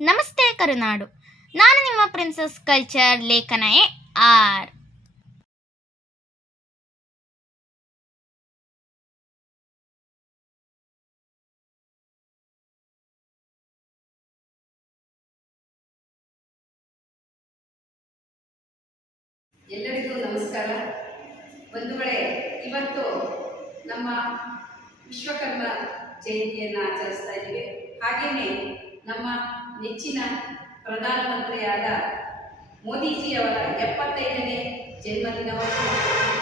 ನಮಸ್ತೆ ಕರುನಾಡು. ನಾನು ನಿಮ್ಮ ಪ್ರಿನ್ಸಸ್ ಕಲ್ಚರ್ ಲೇಖನ ಆರ್. ಎಲ್ಲರಿಗೂ ನಮಸ್ಕಾರ. ಬಂಧುಗಳೇ, ಇವತ್ತು ನಮ್ಮ ವಿಶ್ವಕರ್ಮ ಜಯಂತಿಯನ್ನು ಆಚರಿಸ್ತಾ ಇದ್ದೀವಿ. ಹಾಗೆಯೇ ನಮ್ಮ ನೆಚ್ಚಿನ ಪ್ರಧಾನಮಂತ್ರಿಯಾದ ಮೋದಿಜಿಯವರ 75ನೇ ಜನ್ಮದಿನವನ್ನು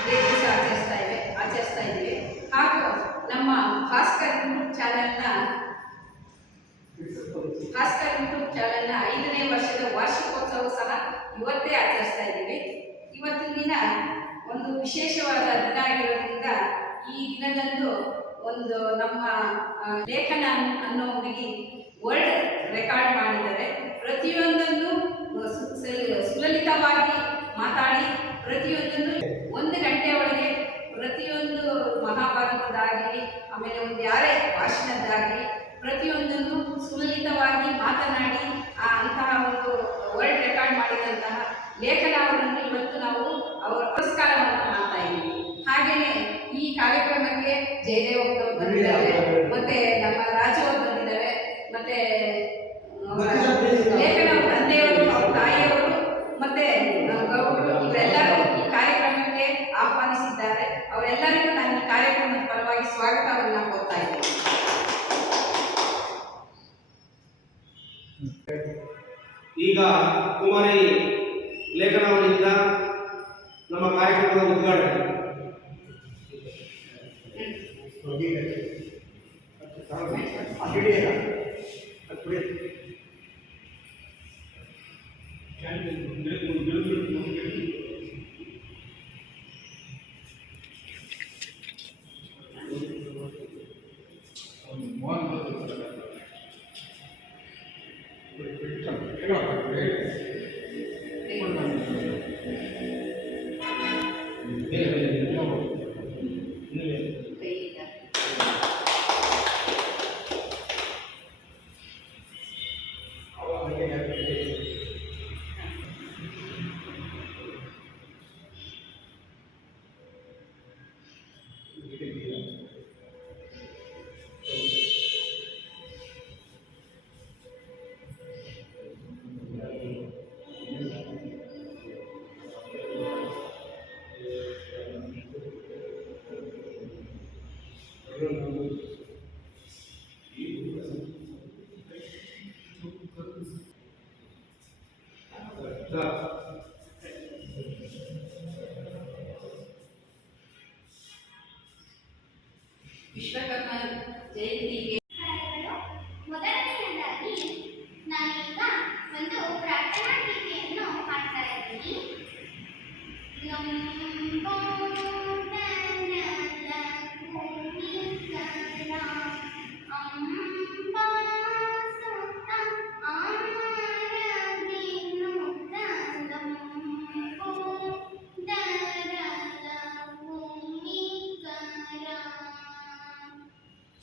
ಇದೇ ದಿವಸ ಆಚರಿಸ್ತಾ ಇದ್ದೀವಿ. ಹಾಗೂ ನಮ್ಮ ಭಾಸ್ಕರ್ ಯೂಟ್ಯೂಬ್ ಚಾನೆಲ್ನ 5ನೇ ವರ್ಷದ ವಾರ್ಷಿಕೋತ್ಸವ ಸಹ ಇವತ್ತೇ ಆಚರಿಸ್ತಾ ಇದ್ದೀವಿ. ಇವತ್ತಿನ ದಿನ ಒಂದು ವಿಶೇಷವಾದ ದಿನ ಆಗಿರೋದ್ರಿಂದ ಈ ದಿನದಂದು ಒಂದು ನಮ್ಮ ಲೇಖನ ಅನ್ನೋ ಹುಡುಗಿ ವರ್ಲ್ಡ್ ರೆಕಾರ್ಡ್ ಮಾಡಿದ್ದಾರೆ. ಪ್ರತಿಯೊಂದನ್ನು ಸುಲಲಿತವಾಗಿ ಮಾತಾಡಿ ಪ್ರತಿಯೊಂದನ್ನು 1 ಗಂಟೆ ಒಳಗೆ ಪ್ರತಿಯೊಂದು ಮಹಾಭಾರತದಾಗಲಿ, ಆಮೇಲೆ ಒಂದು ಯಾರೇ ಭಾಷಣದ್ದಾಗಲಿ ಪ್ರತಿಯೊಂದನ್ನು ಸುಲಲಿತವಾಗಿ ಮಾತನಾಡಿ ಅಂತಹ ಒಂದು ವರ್ಲ್ಡ್ ರೆಕಾರ್ಡ್ ಮಾಡಿದಂತಹ ಲೇಖನ ಅವರನ್ನು ಇವತ್ತು ನಾವು ಅವರ ಪುರಸ್ಕಾರವನ್ನು ಮಾಡ್ತಾ ಇದ್ದೀವಿ. ಹಾಗೆಯೇ ಈ ಕಾರ್ಯಕ್ರಮಕ್ಕೆ ಜಯದೇವ್ ಅವರು ಬಂದಿದ್ದಾರೆ, ಮತ್ತೆ ನಮ್ಮ ರಾಜು ಅವರು ಬಂದಿದ್ದಾರೆ, ಮತ್ತೆ ಲೇಖನ ಅವ್ರ ತಂದೆಯವರು, ಅವ್ರ ತಾಯಿಯವರು, ಮತ್ತೆ ಗೌಡರು ಇವರೆಲ್ಲರೂ ಈ ಕಾರ್ಯಕ್ರಮಕ್ಕೆ ಆಹ್ವಾನಿಸಿದ್ದಾರೆ. ಅವರೆಲ್ಲರಿಗೂ ನಾನು ಈ ಕಾರ್ಯಕ್ರಮದ ಪರವಾಗಿ ಸ್ವಾಗತವನ್ನು ಕೊಡ್ತಾ ಇದ್ದೀನಿ. ಈಗ ಕುಮಾರಿ ಲೇಖನ ಅವರಿಂದ ನಮ್ಮ ಕಾರ್ಯಕ್ರಮದ ಉದ್ಘಾಟನೆ. ವಿಶ್ವಕರ್ಮ ಜಯಂತಿಗೆ ಮೊದಲನೆಯದಾಗಿ ನಾನೀಗ ಒಂದು ಪ್ರಾರ್ಥನಾ ಗೀತೆಯನ್ನು ಹಾಡ್ತಾ ಇದ್ದೀನಿ.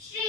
ಶ್ರೀ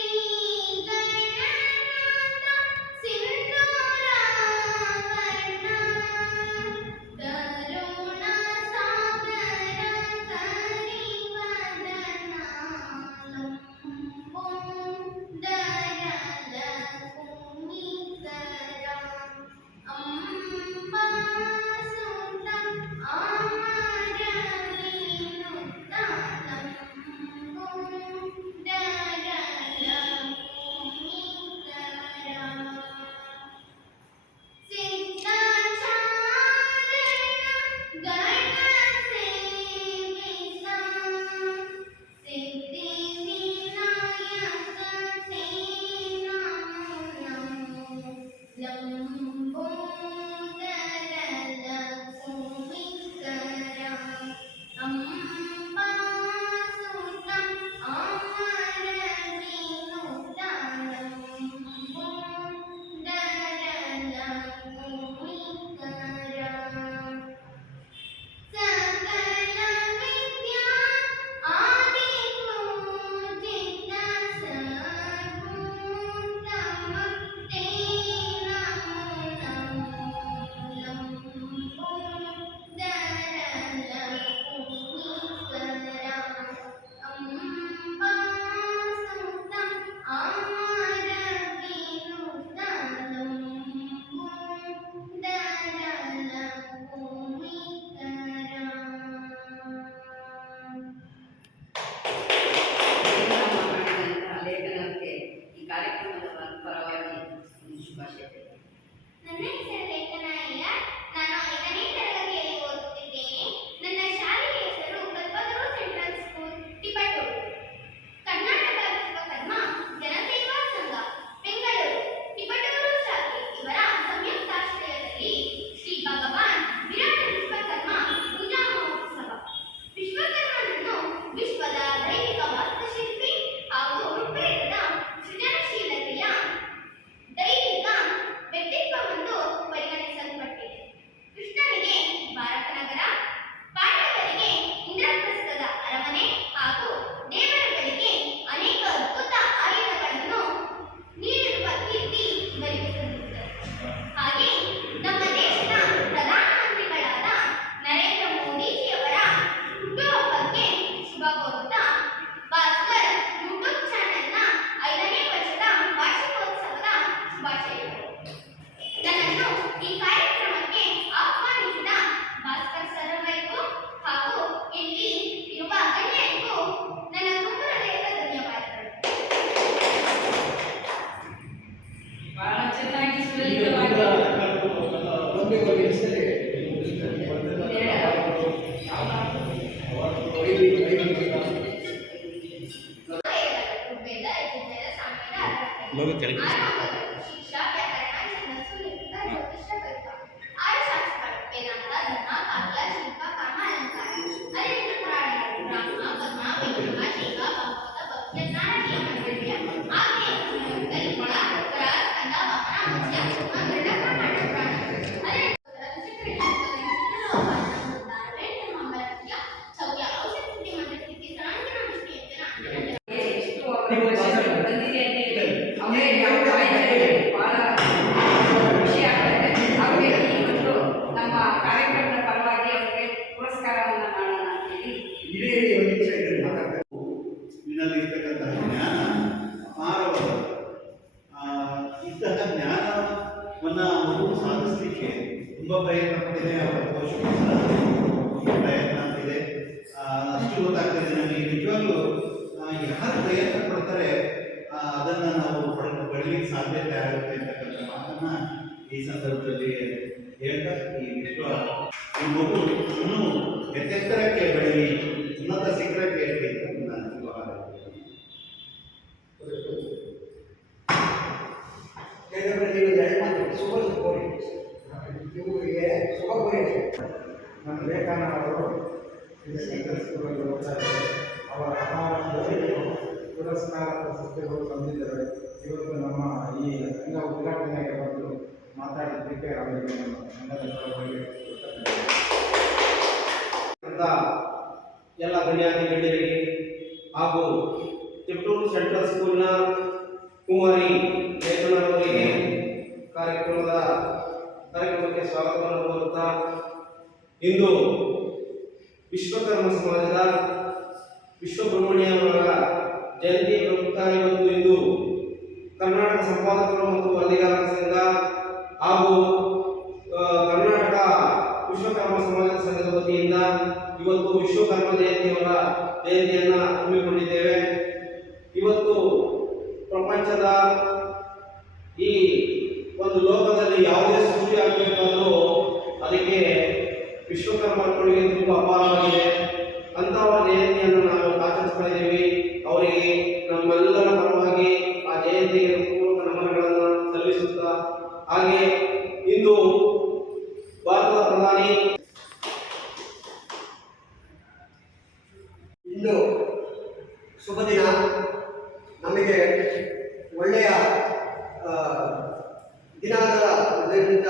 ಲೋಗ ಕೆಳಗೆ ಶಿಕ್ಷಾ ವ್ಯಾಕರಣ ಛಂದಸ್ಸು ನಿರುಕ್ತ ಜ್ಯೋತಿಷ ಕಲ್ಪ 6 ಶಾಸ್ತ್ರಗಳು ವೇದಾಂತ ಧರ್ಮ ಕಾವ್ಯ ಶಿಲ್ಪ ಕಾಮ ಅಲಂಕಾರ ಅರಿವಿನ ಪುರಾಣಗಳು ಬ್ರಾಹ್ಮ ಕರ್ಮ ವೈದಿಕ ಶೈವ ಭಾಗವತ ಭಕ್ತ್ಯ ಜ್ಞಾನ ನಿಯಮ ನಿರ್ಣಯ ಆಗ್ನೇಯ ಕಲಿಪಳ ಉತ್ತರ ಸ್ಕಂದ ವಾಮನ ಮತ್ಸ್ಯ ಕೂರ್ಮ ಗರುಡ ಬ್ರಹ್ಮಾಂಡ ಪುರಾಣ ಚೌರ್ಯ ಔಷಧ ಸಿದ್ಧಿ ಮಂಡಲಕ್ಕೆ ಸರಾಂಜನ ಮುಷ್ಟಿಯಂತೆ ಎಷ್ಟು ಅವಕಾಶಗಳು ಬಂದಿದೆ ಅಂತ ಹೇಳಿ ಅವರೇ ಯಾವ ಕಾಯ್ದೆ ಬಹಳ ಖುಷಿ ಆಗ್ತದೆ. ಅವರಿಗೆ ಇವತ್ತು ನಮ್ಮ ಕಾರ್ಯಕ್ರಮದ ಪರವಾಗಿ ಅವರಿಗೆ ಪುರಸ್ಕಾರವನ್ನು ಮಾಡೋಣ ಅಂತ ಹೇಳಿ ನಿನ್ನಲ್ಲಿರ್ತಕ್ಕಂತಹ ಜ್ಞಾನ ಅಪಾರವಾದ ಇಂತಹ ಜ್ಞಾನವನ್ನು ಅವರು ಸಾಧಿಸಲಿಕ್ಕೆ ತುಂಬ ಪ್ರಯತ್ನ ಪಟ್ಟಿದೆ. ಅವರ ಪೋಷಕರ ಪ್ರಯತ್ನ ಇದೆ. ಅಷ್ಟು ಗೊತ್ತಾಗ್ತದೆ ನನಗೆ ನಿಜವಾಗ್ಲೂ ಯಾರು ಪ್ರಯತ್ನ ಪಡ್ತಾರೆ ಅದನ್ನು ನಾವು ಪಡಲಿಕ್ಕೆ ಸಾಧ್ಯತೆ ಆಗುತ್ತೆ ಅಂತಕ್ಕಂಥ ಮಾತನ್ನು ಈ ಸಂದರ್ಭದಲ್ಲಿ ಹೇಳ್ತಾ ಈ ವಿಶ್ವ ಈ ಮಗು ಇನ್ನೂ ಎತ್ತೆತ್ತರಕ್ಕೆ ಬೆಳೀಲಿ, ಉನ್ನತ ಶಿಖರಕ್ಕೆ ಏರಲಿ ಅಂತ ನಾನು ನಮ್ಮ ಲೇಖನ ಅವರು ಸ್ಕೂಲಲ್ಲಿ ಓದ್ತಾರೆ. ಅವರ ಅಪಾರ ಪುರಸ್ಕಾರ ಪ್ರಶಸ್ತಿಗಳು ತಂದಿದ್ದಾರೆ. ಇವತ್ತು ನಮ್ಮ ಈ ಸಂಘ ಉದ್ಘಾಟನೆಗೆ ಬಂದು ಮಾತಾಡಿದ್ದಕ್ಕೆ ಅವರಿಗೆ ನಮ್ಮ ಸಂಘದ ಪರವಾಗಿ ಅಂತ ಎಲ್ಲ ಗಣ್ಯಾತಿ ಗಣ್ಯರಿಗೆ ಹಾಗೂ ತಿಪ್ಟೂರು ಸೆಂಟ್ರಲ್ ಸ್ಕೂಲ್ನ ಕುಮಾರಿ ಲೇಖನವರಿಗೆ ಕಾರ್ಯಕ್ರಮಕ್ಕೆ ಸ್ವಾಗತವನ್ನು ಕೋರುತ್ತಾ, ಇಂದು ವಿಶ್ವಕರ್ಮ ಸಮಾಜದ ವಿಶ್ವಬ್ರಹ್ಮಣ್ಯವರ ಜಯಂತಿ ಪ್ರಯುಕ್ತ ಇವತ್ತು ಇಂದು ಕರ್ನಾಟಕ ಸಂಪಾದಕರು ಮತ್ತು ವರದಿಗಾರರ ಸಂಘ ಹಾಗೂ ಕರ್ನಾಟಕ ವಿಶ್ವಕರ್ಮ ಸಮಾಜದ ಸಂಘದ ವತಿಯಿಂದ ಇವತ್ತು ವಿಶ್ವಕರ್ಮ ಜಯಂತಿಯನ್ನು ಹಮ್ಮಿಕೊಂಡಿದ್ದೇವೆ. ಇವತ್ತು ಪ್ರಪಂಚದ ಈ ಒಂದು ಲೋಕದಲ್ಲಿ ಯಾವುದೇ ಸೃಷ್ಟಿ ಆಗಬೇಕಾದರೂ ಅದಕ್ಕೆ ವಿಶ್ವಕರ್ಮ ಕೊಡುಗೆ ತುಂಬ ಅಪಾರವಾಗಿದೆ. ಅಂಥವರ ಜಯಂತಿಯನ್ನು ನಾವು ಆಚರಿಸ್ತಾ ಇದ್ದೀವಿ. ಅವರಿಗೆ ನಮ್ಮೆಲ್ಲರ ಪರವಾಗಿ ಆ ಜಯಂತಿಗೆ ಪೂರ್ವಕ ನಮನಗಳನ್ನು ಸಲ್ಲಿಸುತ್ತಾ, ಹಾಗೆ ಇಂದು ಭಾರತದ ಪ್ರಧಾನಿ ಇಂದು ಶುಭ ದಿನ. ನಮಗೆ ಒಳ್ಳೆಯ ದಿನದಿಂದ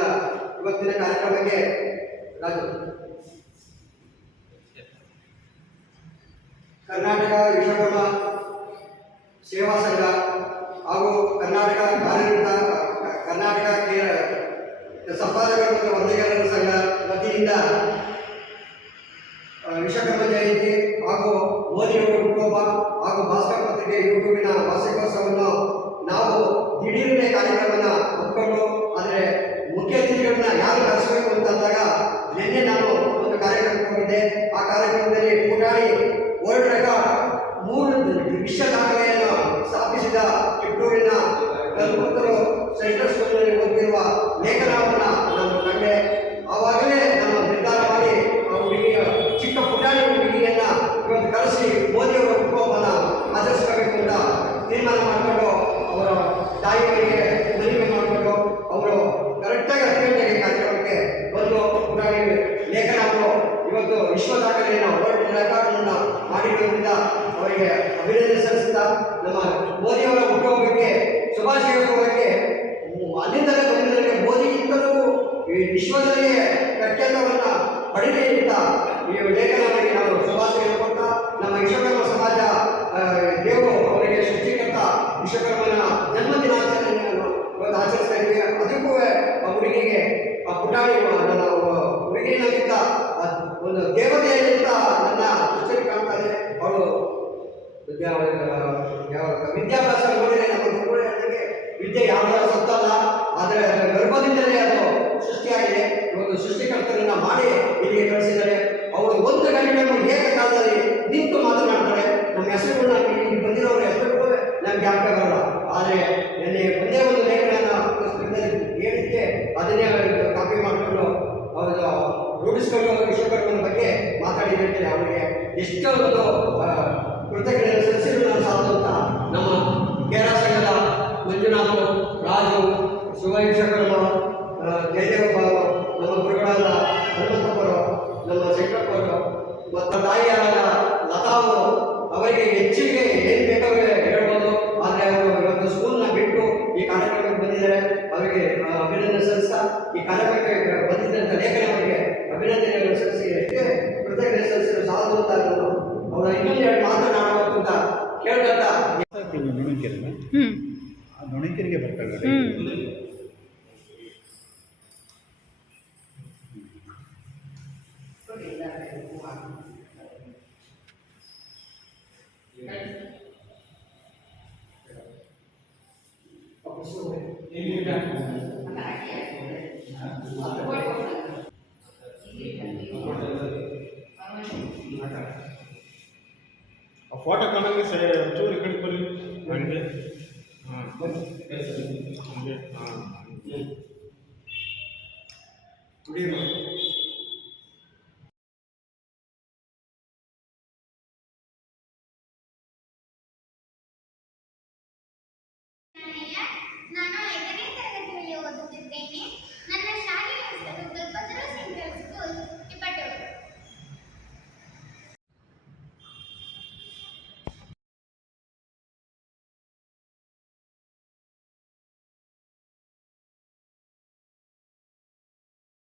ಇವತ್ತಿನ ಕಾರ್ಯಕ್ರಮಕ್ಕೆ ರಾಜು ಕರ್ನಾಟಕ ವಿಶ್ವಕರ್ಮ ಸೇವಾ ಸಂಘ ಹಾಗೂ ಕರ್ನಾಟಕ ಸಂಪಾದಕರ ಮತ್ತು ವರದಿಗಾರರ ಸಂಘ ವತಿಯಿಂದ ವಿಶ್ವಕರ್ಮ ಜಯಂತಿ ಹಾಗೂ ಮೋದಿಯವರ ಹುಟ್ಟುಹಬ್ಬ ಹಾಗೂ ಭಾಸ್ಕರ್ ಪತ್ರಿಕೆ ಯೂಟ್ಯೂಬಿನ ವಾರ್ಷಿಕೋತ್ಸವವನ್ನು ನಾವು ದಿಢೀರನೆ ಕಾರ್ಯಕ್ರಮನ ಒಪ್ಕೊಂಡು, ಆದರೆ ಮುಖ್ಯ ಅತಿಥಿಗಳನ್ನ ಯಾರು ಕರೆಸಬೇಕು ಅಂತಂದಾಗ ನಿನ್ನೆ ನಾನು ಒಂದು ಕಾರ್ಯಕ್ರಮಕ್ಕೆ ಹೋಗಿದ್ದೆ. ಆ ಕಾರ್ಯಕ್ರಮದಲ್ಲಿ ಪುಟಾಣಿ ವರ್ಲ್ಡ್ ರೆಕಾರ್ಡ್ 3 ವಿಶ್ವ ದಾಖಲೆಯನ್ನು ಸ್ಥಾಪಿಸಿದ ಟಿಪ್ಪೂರಿನ ಕಲ್ಪತರು ಸೆಂಟ್ರಲ್ ಸ್ಕೂಲ್ನಲ್ಲಿ ಓದಿರುವ ಲೇಖನವನ್ನು ನಾನು ಕಂಡೆ. ಆವಾಗಲೇ ನಮ್ಮ ನಿರ್ಧಾರ ಮಾಡಿ ಆ ಹುಡುಗಿಯ ಚಿಕ್ಕ ಪುಟಾಣಿ ಹುಡುಗಿಯನ್ನು ಇವತ್ತು ಕರೆಸಿ ಮೋದಿಯವರ ಹುಟ್ಟುಹಬ್ಬನ ಆಚರಿಸಬೇಕು ಅಂತ ತೀರ್ಮಾನ ಮಾಡಿಕೊಂಡು ಅವರ ತಾಯಿಗಳಿಗೆ ಮನವಿ ಮಾಡಿಕೊಂಡು ಅವರು ಕರೆಕ್ಟಾಗಿ 10 ಗಂಟೆಗೆ ಕಾರ್ಯಕ್ರಮಕ್ಕೆ ಬಂದು ಪುಟಾಣಿ ಲೇಖನವನ್ನು ಇವತ್ತು ವಿಶ್ವ ದಾಖಲೆಯನ್ನು ವರ್ಲ್ಡ್ ರೆಕಾರ್ಡನ್ನು ಮಾಡಿರೋದ್ರಿಂದ ಅವರಿಗೆ ಅಭಿನಂದನೆ ಸಲ್ಲಿಸುತ್ತಾ, ನಮ್ಮ ಮೋದಿಯವರ ಹುಟ್ಟುಹಬ್ಬಕ್ಕೆ ಶುಭಾಶಯ ಕೋರಕ್ಕೆ ಅಲ್ಲಿಂದಲೇ ಬಂದಿದ್ದಕ್ಕೆ ಮೋದಿಗಿಂತಲೂ ಈ ವಿಶ್ವದಲ್ಲಿಯೇ ಪ್ರಖ್ಯಾತವನ್ನು ಪಡೆಯಲಿ ಅಂತ ಈ ಲೇಖನವಾಗಿ ನಾವು ಶುಭಾಶಯ ಕೊಡ್ತಾ, ನಮ್ಮ ವಿಶ್ವಕರ್ಮ ಸಮಾಜ ದೇವರು ಅವರಿಗೆ ಸೃಷ್ಟಿಕರ್ತ ವಿಶ್ವಕರ್ಮನ ಜನ್ಮ ದಿನಾಚರಣೆಯನ್ನು ಇವತ್ತು ಆಚರಿಸ್ತಾ ಇದ್ದೀವಿ. ಅದಕ್ಕೂ ಆ ಹುಡುಗಿಗೆ ಆ ಪುಟಾಣಿ ನನ್ನ ಹುಡುಗಿನಕ್ಕಿಂತ ಒಂದು ದೇವತೆಯಿಂದ ನನ್ನ ದೃಷ್ಟಿಯಲ್ಲಿ ಕಾಣ್ತಾ ಇದೆ. ಅವಳು ವಿದ್ಯಾಭ್ಯಾಸ ನೋಡಿದರೆ ನಮ್ಮ ಗುರುಗಳಿಗೆ ವಿದ್ಯೆ ಯಾವುದರ ಸತ್ತಲ್ಲ, ಆದರೆ ಗರ್ಭದಿಂದಲೇ ಅದು ಸೃಷ್ಟಿಯಾಗಿದೆ. ಇವತ್ತು ಸೃಷ್ಟಿಕರ್ತರನ್ನ ಮಾಡಿ ಇಲ್ಲಿಗೆ ಕಳಿಸಿದ್ದಾರೆ. ಅವರು ಒಂದು ಗಂಟೆಯನ್ನು ಏಕಕಾಲದಲ್ಲಿ ನಿಂತು ಮಾತನಾಡ್ತಾರೆ. ನಮ್ಮ ಹೆಸರುಗಳನ್ನ ಇಲ್ಲಿ ಬಂದಿರೋರ ಹೆಸರುಗಳು ನಮ್ಗೆ ಜ್ಞಾಪಕ ಬರಲ್ಲ. ಆದರೆ ನಿನ್ನೆ ಒಂದೇ ಒಂದು ಲೇಖನ ಪುಸ್ತಕದಲ್ಲಿ ಹೇಳಿದ್ದೆ ಅದನ್ನೇ ಕಾಪಿ ಮಾಡಿಕೊಂಡು ಅವರು ಮೇಲೆ ಅವರಿಗೆ ಎಷ್ಟೊಂದು ಕೃತಜ್ಞತೆ ಸಲ್ಲಿಸಿದ್ರು ಸಾಧುವಂತ ನಮ್ಮ ಕೇರಳ ಸಂಘದ ಮಂಜುನಾಥ್, ರಾಜು, ಶಿವಶಂಕರಮ್ಮ, ಜಯದೇವ, ನಮ್ಮ ಗುರುಗಳಾದ ಹನುಮಂತಪ್ಪರು, ನಮ್ಮ ಶಂಕರಪ್ಪರು ಮತ್ತು ತಾಯಿಯಾದ ಲತಾ ಅವರು, ಅವರಿಗೆ ಹೆಚ್ಚಿಗೆ ಏನು ಬೇಕಾದ್ರೆ ಹೇಳ್ಬೋದು. ಆದರೆ ಅವರು ಇವತ್ತು ಸ್ಕೂಲ್ನ ಬಿಟ್ಟು ಈ ಕಾರ್ಯಕ್ರಮಕ್ಕೆ ಬಂದಿದ್ದಾರೆ. ಅವರಿಗೆ ಅಭಿನಂದನೆ ಸಲ್ಲಿಸ್ತಾ ಈ ಕಾರ್ಯಕ್ರಮಕ್ಕೆ ಬಂದಿದ್ದಂಥ ಲೇಖನ ಅವರಿಗೆ ಅಭಿನಂದನೆಗಳನ್ನು ಸಲ್ಲಿಸಿ ಕೃತಜ್ಞತೆ ಸಲ್ಲಿಸಲು ಸಾಧು ಅಂತ ಅವರ ಇನ್ನೊಂದು ಎರಡು ಮಾತನಾಡಬೇಕು ಅಂತ ಕೇಳ್ದಂತ ನೊಣಕೆರೆಗೆ ಬರ್ತಾರೆ. ಫೋಟೋ ಕಾಣಂಗೆ ಚೂರು ಕಡೆ ಬರ್ಲಿ ಹಂಗೆ. ಹಾಂ ಹಂಗೆ. ಹಾಂ